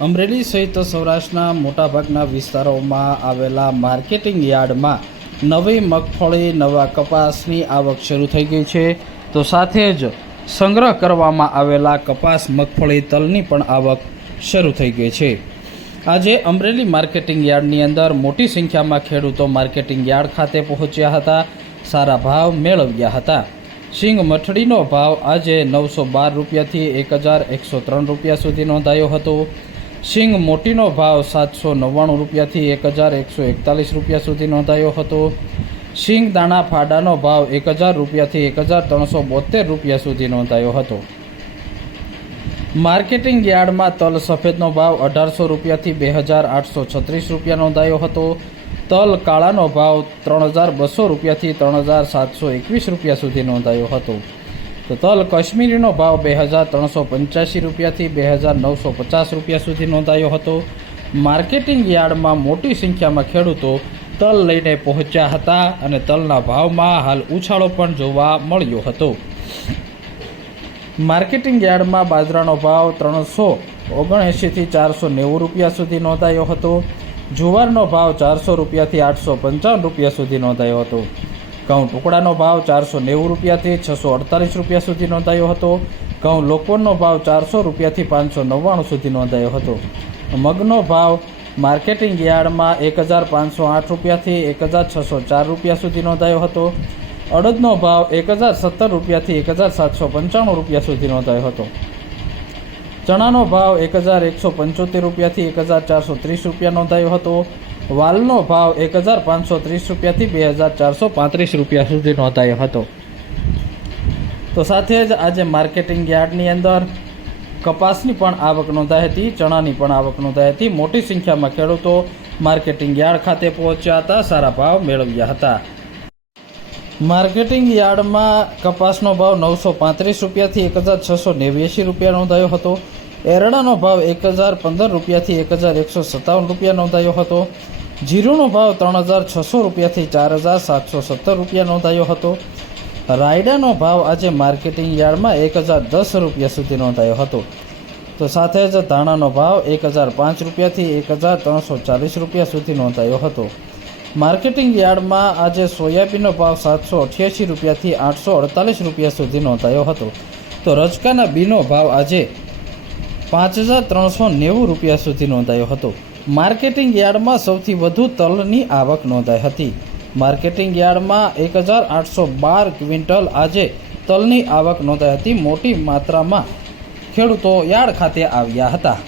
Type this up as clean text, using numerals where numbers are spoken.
અમરેલી સહિત સૌરાષ્ટ્રના મોટાભાગના વિસ્તારોમાં આવેલા માર્કેટિંગ યાર્ડમાં નવી મગફળી નવા કપાસની આવક શરૂ થઈ ગઈ છે, તો સાથે જ સંગ્રહ કરવામાં આવેલા કપાસ મગફળી તલની પણ આવક શરૂ થઈ ગઈ છે। આજે અમરેલી માર્કેટિંગ યાર્ડની અંદર મોટી સંખ્યામાં ખેડૂતો માર્કેટિંગ યાર્ડ ખાતે પહોંચ્યા હતા, સારા ભાવ મેળવ્યા હતા। સિંગ મઠડીનો ભાવ આજે 912 રૂપિયાથી 1103 રૂપિયા સુધી નોંધાયો હતો। સિંગ મોટીનો ભાવ 799 રૂપિયાથી 1141 રૂપિયા સુધી નોંધાયો હતો। સિંગ દાણા ફાડાનો ભાવ 1000 રૂપિયાથી 1372 રૂપિયા સુધી નોંધાયો હતો। માર્કેટિંગ યાર્ડમાં તલ સફેદનો ભાવ 1800 રૂપિયાથી 2836 રૂપિયા નોંધાયો હતો। તલ કાળાનો ભાવ 3200 રૂપિયાથી 3721 રૂપિયા સુધી નોંધાયો હતો। તો તલ કાશ્મીરીનો ભાવ 2385 રૂપિયાથી 2950 રૂપિયા સુધી નોંધાયો હતો। માર્કેટિંગ યાર્ડમાં મોટી સંખ્યામાં ખેડૂતો તલ લઈને પહોંચ્યા હતા અને તલના ભાવમાં હાલ ઉછાળો પણ જોવા મળ્યો હતો। માર્કેટિંગ યાર્ડમાં બાજરાનો ભાવ 379થી 490 રૂપિયા સુધી નોંધાયો હતો। જુવારનો ભાવ 400 રૂપિયાથી 855 રૂપિયા સુધી નોંધાયો હતો। ઘઉં ટુકડાનો ભાવ 490 રૂપિયાથી 648 રૂપિયા સુધી નોંધાયો હતો। ઘઉં લોકવનનો ભાવ 400 રૂપિયાથી 599 સુધી નોંધાયો હતો। મગનો ભાવ માર્કેટિંગ યાર્ડમાં 1508 રૂપિયાથી 1604 રૂપિયા સુધી નોંધાયો હતો। અડદનો ભાવ 1070 રૂપિયાથી 1795 રૂપિયા સુધી નોંધાયો હતો। ચણાનો ભાવ 1175 રૂપિયાથી 1430 રૂપિયા નોંધાયો હતો। વાલનો ભાવ 1530 રૂપિયાથી 2435 રૂપિયા સુધી નોંધાયો હતો। તો સાથે જ આજે માર્કેટિંગ યાર્ડની અંદર કપાસની પણ આવક નોંધાઈ હતી, ચણાની પણ આવક નોંધાઈ હતી। મોટી સંખ્યામાં ખેડૂતો માર્કેટિંગ યાર્ડ ખાતે પહોંચ્યા હતા, સારા ભાવ મેળવ્યા હતા। માર્કેટિંગ યાર્ડમાં કપાસનો ભાવ 935 રૂપિયાથી 1689 રૂપિયા નોંધાયો હતો। એરડાનો ભાવ 1015 રૂપિયાથી 1157 રૂપિયા નોંધાયો હતો। જીરુનો ભાવ 3600 રૂપિયાથી 4717 રૂપિયા નોંધાયો હતો। રાયડાનો ભાવ આજે માર્કેટિંગ યાર્ડમાં 1010 રૂપિયા સુધી નોંધાયો હતો। તો સાથે જ ધાણાનો ભાવ 1005 રૂપિયાથી 1340 રૂપિયા સુધી નોંધાયો હતો। માર્કેટિંગ યાર્ડમાં આજે સોયાબીનનો ભાવ 788 રૂપિયાથી 848 રૂપિયા સુધી નોંધાયો હતો। તો રજકાના બીનો ભાવ આજે 5390 રૂપિયા સુધી નોંધાયો હતો। માર્કેટિંગ યાર્ડમાં સૌથી વધુ તલની આવક નોંધાઈ હતી। માર્કેટિંગ યાર્ડમાં 1812 ક્વિન્ટલ આજે તલની આવક નોંધાઈ હતી। મોટી માત્રામાં ખેડૂતો યાર્ડ ખાતે આવ્યા હતા।